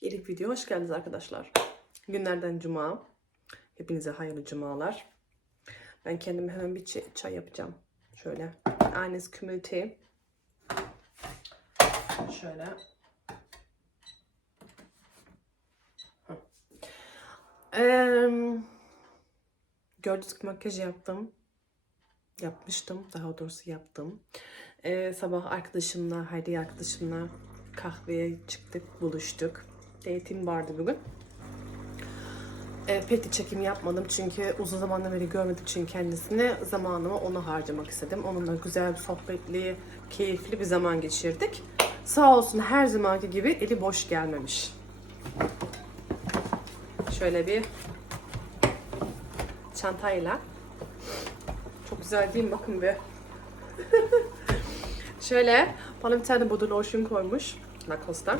İlk video hoş geldiniz arkadaşlar. Günlerden cuma. Hepinize hayırlı cumalar. Ben kendime hemen bir çay, yapacağım. Şöyle. Eines Kümmeltee. Şöyle. Hı. Eee, gördüğünüz gibi makyaj yaptım. Yapmıştım. Daha doğrusu yaptım. Ee, sabah arkadaşımla, Haydi arkadaşımla kahveye çıktık, buluştuk. Date'im vardı bugün. Ee, pek çekim yapmadım çünkü uzun zamandan beri görmedim çünkü kendisini. Zamanımı ona harcamak istedim. Onunla güzel, bir sohbetli, keyifli bir zaman geçirdik. Sağ olsun her zamanki gibi eli boş gelmemiş. Şöyle bir çantayla. Çok güzel değil mi? Bakın bir. Şöyle bana bir tane body lotion koymuş Lacoste'dan.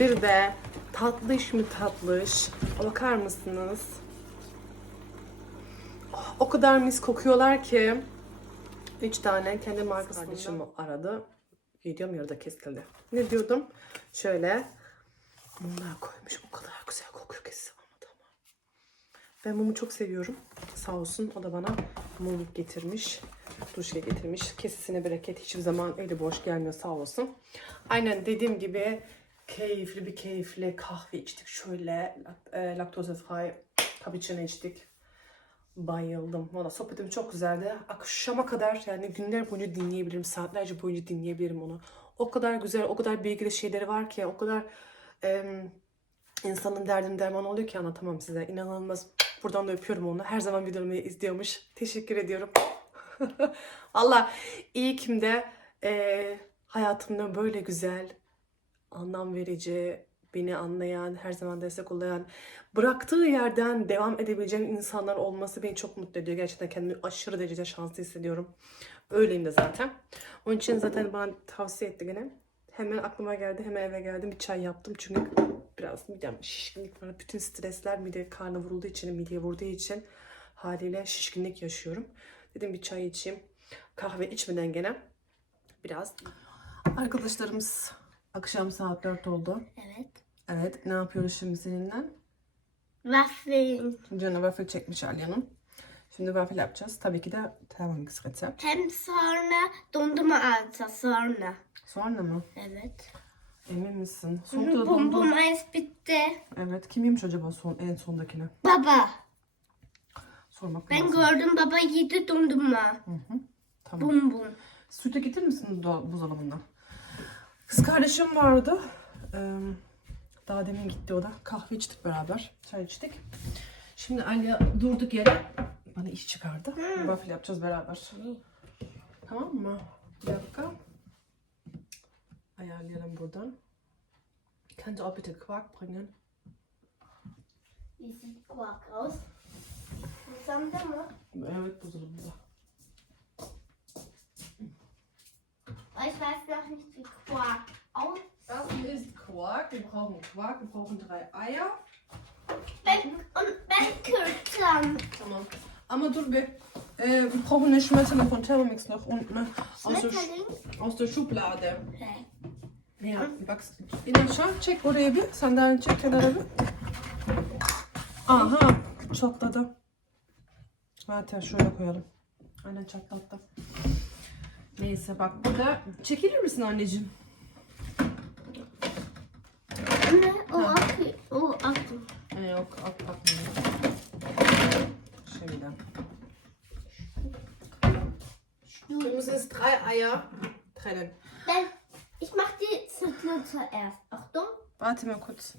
Bir de tatlış mı tatlış. Bakar mısınız? Oh, O kadar mis kokuyorlar ki. Üç tane kendi markası kardeşim aradı. Videom yarıda kesildi. Ne diyordum? Şöyle mumlar koymuş. O kadar güzel kokuyor ki size anlatamam. Ben mumu çok seviyorum. Sağ olsun o da bana mum getirmiş. Duşya getirmiş. Kesesine bereket. Hiçbir zaman eli boş gelmiyor sağ olsun. Aynen dediğim gibi keyifli bir keyifli kahve içtik. Şöyle e, laktozefrei cappuccino içtik. Bayıldım. Valla sohbetim çok güzeldi. Akşama kadar yani günler boyunca dinleyebilirim. Saatlerce boyunca dinleyebilirim onu. O kadar güzel, o kadar bilgili şeyleri var ki, o kadar em, insanın derdin derman oluyor ki anlatamam size. İnanılmaz. Buradan da öpüyorum onu. Her zaman videomu izliyormuş. Teşekkür ediyorum. Allah iyi kim de e, hayatımda böyle güzel, anlam verici, beni anlayan, her zaman destek olayan, bıraktığı yerden devam edebileceğim insanlar olması beni çok mutlu ediyor. Gerçekten kendimi aşırı derecede şanslı hissediyorum. Öyleyim de zaten. Onun için zaten bana tavsiye etti gene. Hemen aklıma geldi, hemen eve geldim. Bir çay yaptım çünkü biraz midem şişkinlik var. Bütün stresler mide karnı vurulduğu için, mideye vurduğu için haliyle şişkinlik yaşıyorum. Dedim bir çay içeyim. Kahve içmeden gene biraz. Arkadaşlarımız akşam saat 4 oldu. Evet. Evet, ne yapıyoruz şimdi seninle? Waffeln. Canı waffle çekmiş Alya'nın. Şimdi waffle yapacağız. Tabii ki de Thermomix reçet. Hem sonra dondurma alacağız sonra. Sonra mı? Evet. Emin misin? Hı, Sonunda Bum dondu. bum eins bitti. Evet, kim yemiş acaba son, en sondakini? Baba. Sormak Ben lazım. gördüm baba yedi dondurma. Hı hı. Tamam. Bum bum. Sütü getirir misin do- buzdolabından? Kız kardeşim vardı. Daha demin gitti o da. Kahve içtik beraber. Çay içtik. Şimdi Alya durduk yere bana iş çıkardı. Waffle yapacağız beraber. Tamam mı? Bir dakika. Ayarlayalım buradan. Kannst du auch bitte Quark bringen? Wie sieht Quark aus? Sande mı? Evet buzdolabında. Ich weiß noch nicht wie Quark aussieht. Das ist Quark. Wir brauchen Quark. Wir brauchen drei Eier. Ben, und ben kürten. Tamam. Ama dur bir. Äh, wir brauchen eine Schmetterling von Thermomix noch unten. Ne? Aus, der, Schmetterling. aus der Schublade. He. Ja, bak. İn aşağı çek oraya bir. Sandalye çek kenara bir. Aha çatladı. Zaten şöyle koyalım. Aynen çatlattı. Neyse bak burada. Çekilir misin anneciğim? Anne o akı. O akı. Ee, yok at atmıyorum. Şimdi. Wir müssen jetzt drei Eier trennen. Ben, ich mach die Zettel zuerst. Achtung. Warte mal kurz.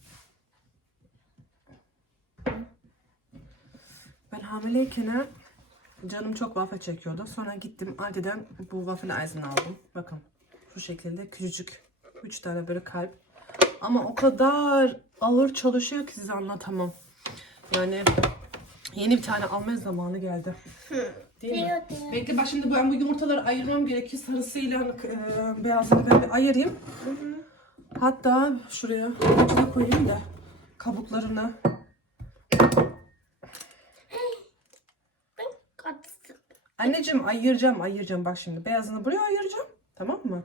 Ben hamileyken canım çok waffle çekiyordu. Sonra gittim Aldi'den bu waffle Eisen aldım. Bakın şu şekilde küçücük. Üç tane böyle kalp. Ama o kadar ağır çalışıyor ki size anlatamam. Yani yeni bir tane almaya zamanı geldi. Değil mi? Bekle bak şimdi ben bu yumurtaları ayırmam gerekiyor. Sarısıyla e, beyazını ben bir ayırayım. Hatta şuraya içine koyayım da kabuklarını. Kaçtım. Anneciğim ayıracağım ayıracağım bak şimdi. Beyazını buraya ayıracağım. Tamam mı?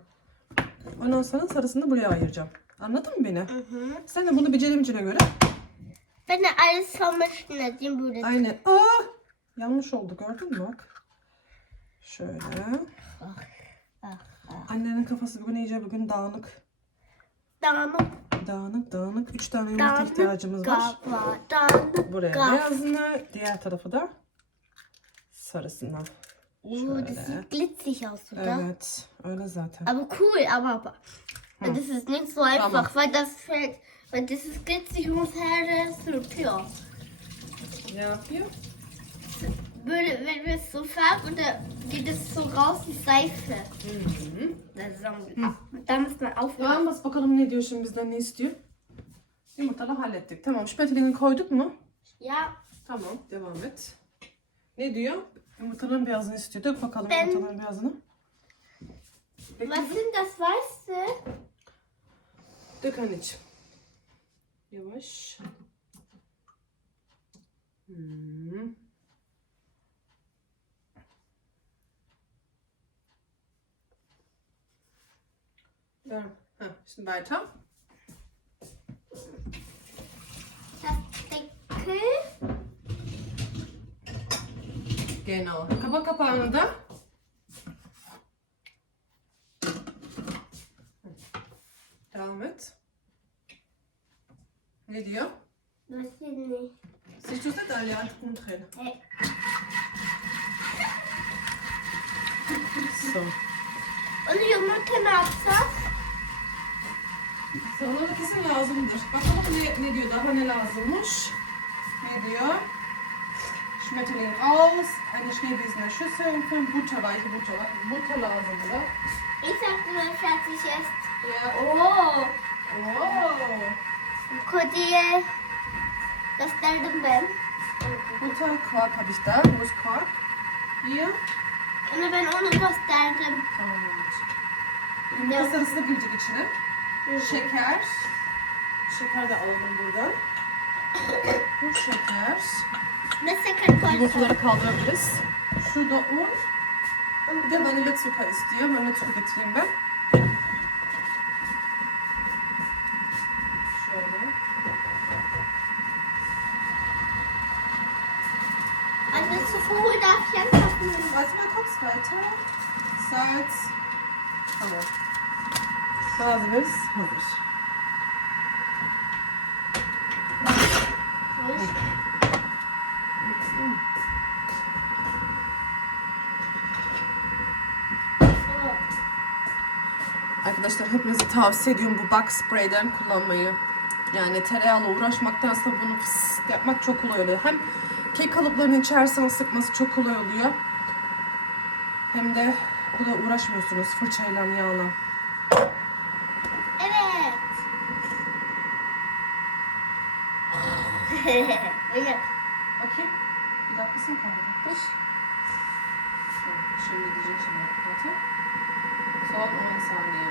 Ondan sonra sarısını buraya ayıracağım. Anladın mı beni? Mhm. Sen de bunu beceremeyeceğine göre Ben de vermischen, nachdem du das aynen. Aa! Yanlış oldu gördün mü bak. Şöyle. Annenin kafası bugün iyice bugün dağınık. Dağınık Dağınık dağınık. Üç tane yumurta Dağınık ihtiyacımız var. galiba. Dağınık Buraya galiba. beyazını, diğer tarafı da sarısını. Oh, das sieht glitzig aus, oder? Evet, öyle zaten. Aber cool, aber, aber das ist nicht so einfach, weil das fällt, weil das ist glitzig und hell sürtüyor. Ne yapıyor? Böyle wenn wir es so färben, dann geht es so raus wie Seife. Das ist dann, dann ist man aufmachen. Yan bas bakalım ne diyor şimdi bizden ne istiyor? Yumurtalı hallettik. Tamam, şüphetelini koyduk mu? Ja, Tamam, devam et. Ne diyor? Yumurtaların beyazını istiyor. Dök bakalım Ben- yumurtaların beyazını. Bekle. was sind das Weiße? Dök anneciğim. Yavaş. Hmm. Ver. Heh, şimdi weiter. Das Deckel. Genau. Kapa kapağını da. Devam et. Ne diyor? Sind nicht? Siehst du das alle an umdrehen? Hey. So. Und yumurta ne yapsak? Sana da kesin lazımdır. Bakalım ne, ne diyor daha ne lazımmış. Ne diyor? Schmetterling raus, eine schneewiesene Schüssel und fünf Butter, weiche Butter. Butter lazım da. Ich dachte, man fährt sich erst. Ja. Oh, Wow. Kodiye. Gösterdim ben. Butter, Quark habe ich da. Wo ist Quark? Hier. Onu ben onu gösterdim. Tamam. Yumurta sarısını girecek içine. Şeker. Şeker de alalım buradan. Bu şeker. Yumurtaları kaldırabiliriz. Şurada un. Bir de vanilya zucker istiyor. Vanilya zucker getireyim ben. Şöyle. Anne darf ich einfach nur. Warte mal kurz weiter. Salz. Tamam. Malzememiz hazır. Arkadaşlar hepinize tavsiye ediyorum bu bug spray'den kullanmayı. Yani tereyağla uğraşmaktansa bunu yapmak çok kolay oluyor. Hem kek kalıplarının içerisine sıkması çok kolay oluyor. Hem de o da uğraşmıyorsunuz fırçayla yağla. Evet. Öyle. Bakayım. Bir dakikası mı kaldı? Beş. Şimdi diyecek şimdi. Bakın. Son 10 saniye.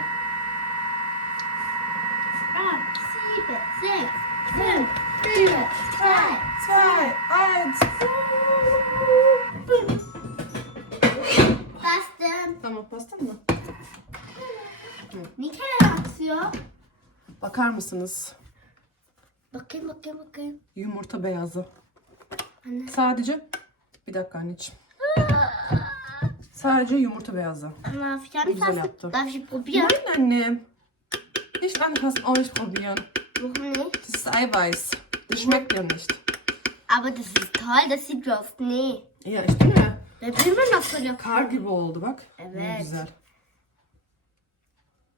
Ah, sieben, sechs, fünf, vier, drei, Zwei, eins. Bastım. Tamam bastın mı? Ne kadar atıyor? Bakar mısınız? Bakayım bakayım bakayım. Yumurta beyazı. Anne. Sadece bir dakika anneciğim. Sadece yumurta beyazı. Ama ich Güzel yaptın. Darf ich probieren? Nein, annem. Nicht anfassen, auch nicht probieren. Warum nicht? Das ist Eiweiß. Das schmeckt ja nicht. Aber das ist toll, das sieht wie aus Schnee. Ya işte mi? Ben bilmem nasıl yapıyor. Kar gibi oldu bak. Ne Evet. güzel.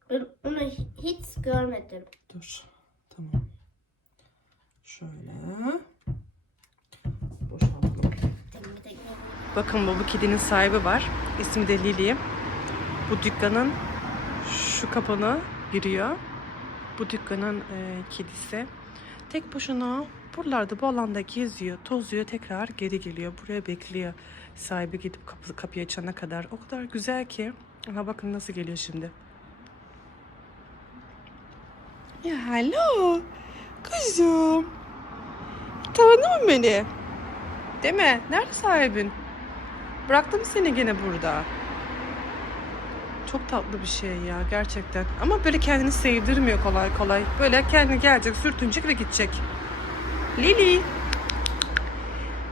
Ben onu hiç görmedim. Dur. Tamam. Şöyle. Boşaltalım. Bakın bu, bu kedinin sahibi var. İsmi de Lili. Bu dükkanın şu kapına giriyor. Bu dükkanın e, kedisi. Tek başına buralarda bu alanda geziyor, tozuyor, tekrar geri geliyor. Buraya bekliyor. Sahibi gidip kapı, kapıyı açana kadar. O kadar güzel ki. Aha bakın nasıl geliyor şimdi. Ya hallo. Kuzum. Tanıdın mı beni? Değil mi? Nerede sahibin? Bıraktım seni gene burada. Çok tatlı bir şey ya gerçekten. Ama böyle kendini sevdirmiyor kolay kolay. Böyle kendi gelecek, sürtünecek ve gidecek. Lili.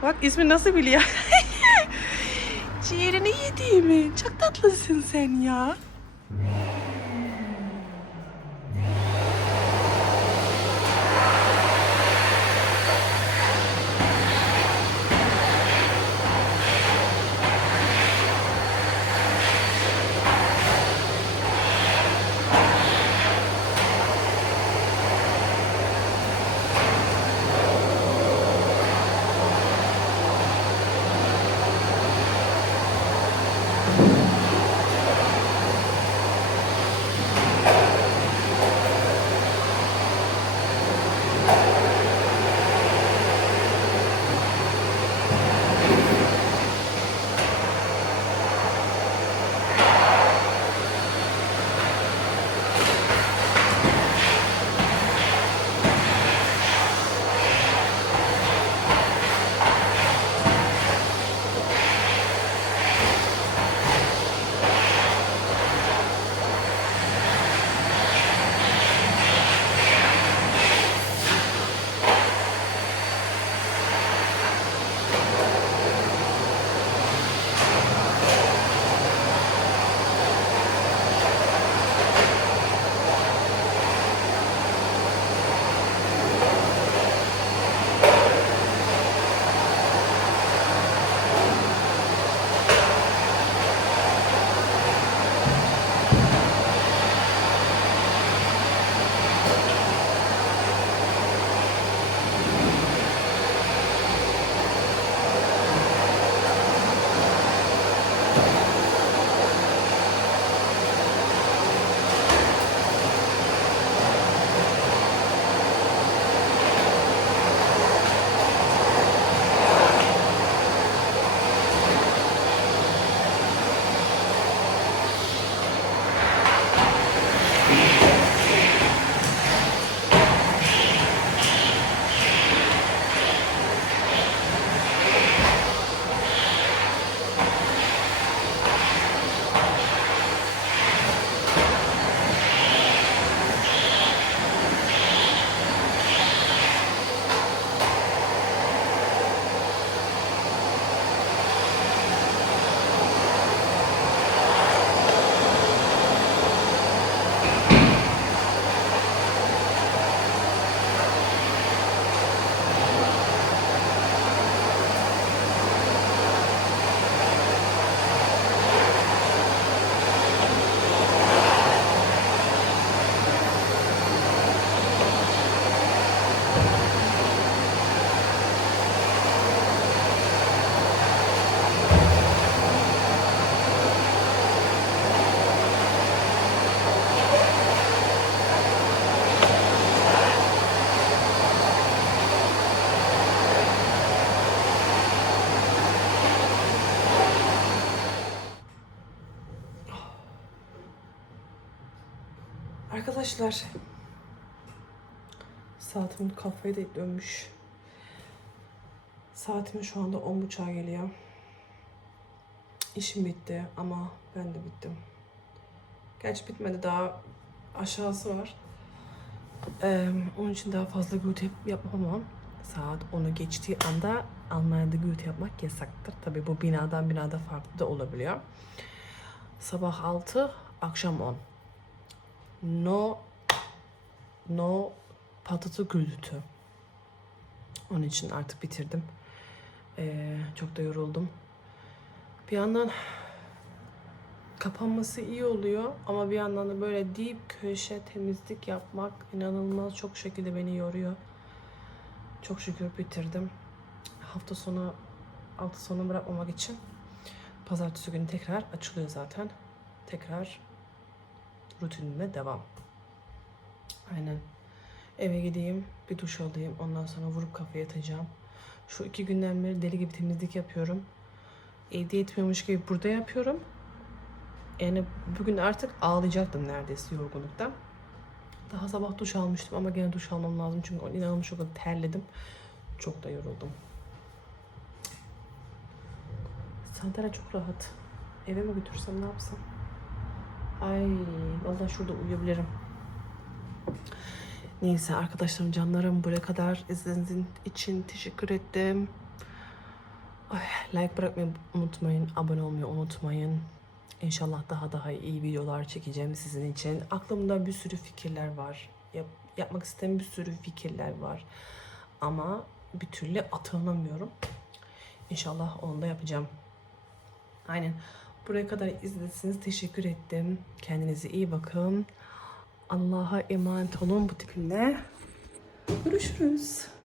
Bak ismi nasıl biliyor? Ciğerini yediğimi. Çok tatlısın sen ya. Arkadaşlar saatimin kafayı da dönmüş. Saatimin şu anda 10.30'a geliyor. İşim bitti ama ben de bittim. Gerçi bitmedi daha aşağısı var. Ee, onun için daha fazla gürültü yapamam. Saat 10'u geçtiği anda Almanya'da gürültü yapmak yasaktır. Tabii bu binadan binada farklı da olabiliyor. Sabah 6, akşam 10 no no patata gürültü. Onun için artık bitirdim. Ee, çok da yoruldum. Bir yandan kapanması iyi oluyor ama bir yandan da böyle deyip köşe temizlik yapmak inanılmaz çok şekilde beni yoruyor. Çok şükür bitirdim. Hafta sonu hafta sonu bırakmamak için pazartesi günü tekrar açılıyor zaten. Tekrar rutinime devam. Aynen. Eve gideyim, bir duş alayım. Ondan sonra vurup kafaya yatacağım. Şu iki günden beri deli gibi temizlik yapıyorum. Evde yetmiyormuş gibi burada yapıyorum. Yani bugün artık ağlayacaktım neredeyse yorgunluktan. Daha sabah duş almıştım ama gene duş almam lazım. Çünkü inanılmaz çok terledim. Çok da yoruldum. Sandalye çok rahat. Eve mi götürsem ne yapsam? Ay vallahi şurada uyuyabilirim. Neyse arkadaşlarım canlarım buraya kadar izlediğiniz için teşekkür ettim. Ay, like bırakmayı unutmayın. Abone olmayı unutmayın. İnşallah daha daha iyi videolar çekeceğim sizin için. Aklımda bir sürü fikirler var. Yap, yapmak istediğim bir sürü fikirler var. Ama bir türlü atılamıyorum. İnşallah onu da yapacağım. Aynen. Buraya kadar izlediyseniz teşekkür ettim. Kendinize iyi bakın. Allah'a emanet olun bu tipimle. Görüşürüz.